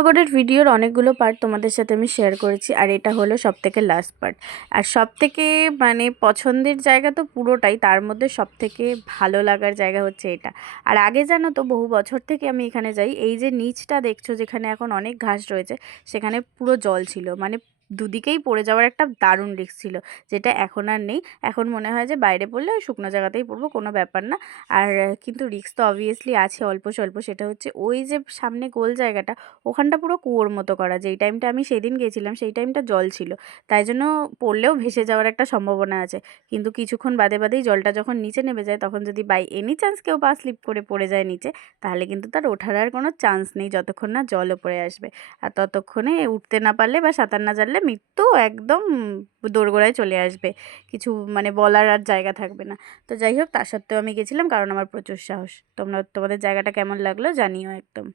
পানাগড়ের ভিডিওর অনেকগুলো পার্ট তোমাদের সাথে আমি শেয়ার করেছি, আর এটা হলো সবথেকে লাস্ট পার্ট। আর সবথেকে মানে পছন্দের জায়গা তো পুরোটাই, তার মধ্যে সবথেকে ভালো লাগার জায়গা হচ্ছে এটা। আর আগে জানো তো, বহু বছর থেকে আমি এখানে যাই। এই যে নিচটা দেখছো, যেখানে এখন অনেক ঘাস রয়েছে, সেখানে পুরো জল ছিল, মানে দুদিকেই পড়ে যাওয়ার একটা দারুণ রিস্ক ছিল, যেটা এখন আর নেই। এখন মনে হয় যে বাইরে পড়লে ওই শুকনো জায়গাতেই পড়বো, কোনো ব্যাপার না। আর কিন্তু রিস্ক তো অবভিয়াসলি আছে অল্প স্বল্প। সেটা হচ্ছে ওই যে সামনে গোল জায়গাটা, ওখানটা পুরো কুয়োর মতো করা। যেই টাইমটা আমি সেদিন গিয়েছিলাম সেই টাইমটা জল ছিল, তাই জন্য পড়লেও ভেসে যাওয়ার একটা সম্ভাবনা আছে। কিন্তু কিছুক্ষণ বাদে বাদেই জলটা যখন নিচে নেমে যায়, তখন যদি বাই এনি চান্স কেউ পা স্লিপ করে পড়ে যায় নিচে, তাহলে কিন্তু তার ওঠার আর কোনো চান্স নেই যতক্ষণ না জল ওপরে আসবে। আর ততক্ষণে উঠতে না পারলে বা সাঁতার না জানলে মৃত্যু একদম দোরগোড়ায় চলে আসবে। কিছু মানে বলার আর জায়গা থাকবে না। তো যাই হোক, তা সত্ত্বেও আমি গেছিলাম কারণ আমার প্রচুর সাহস। তোমাদের জায়গাটা কেমন লাগলো জানিও একদম।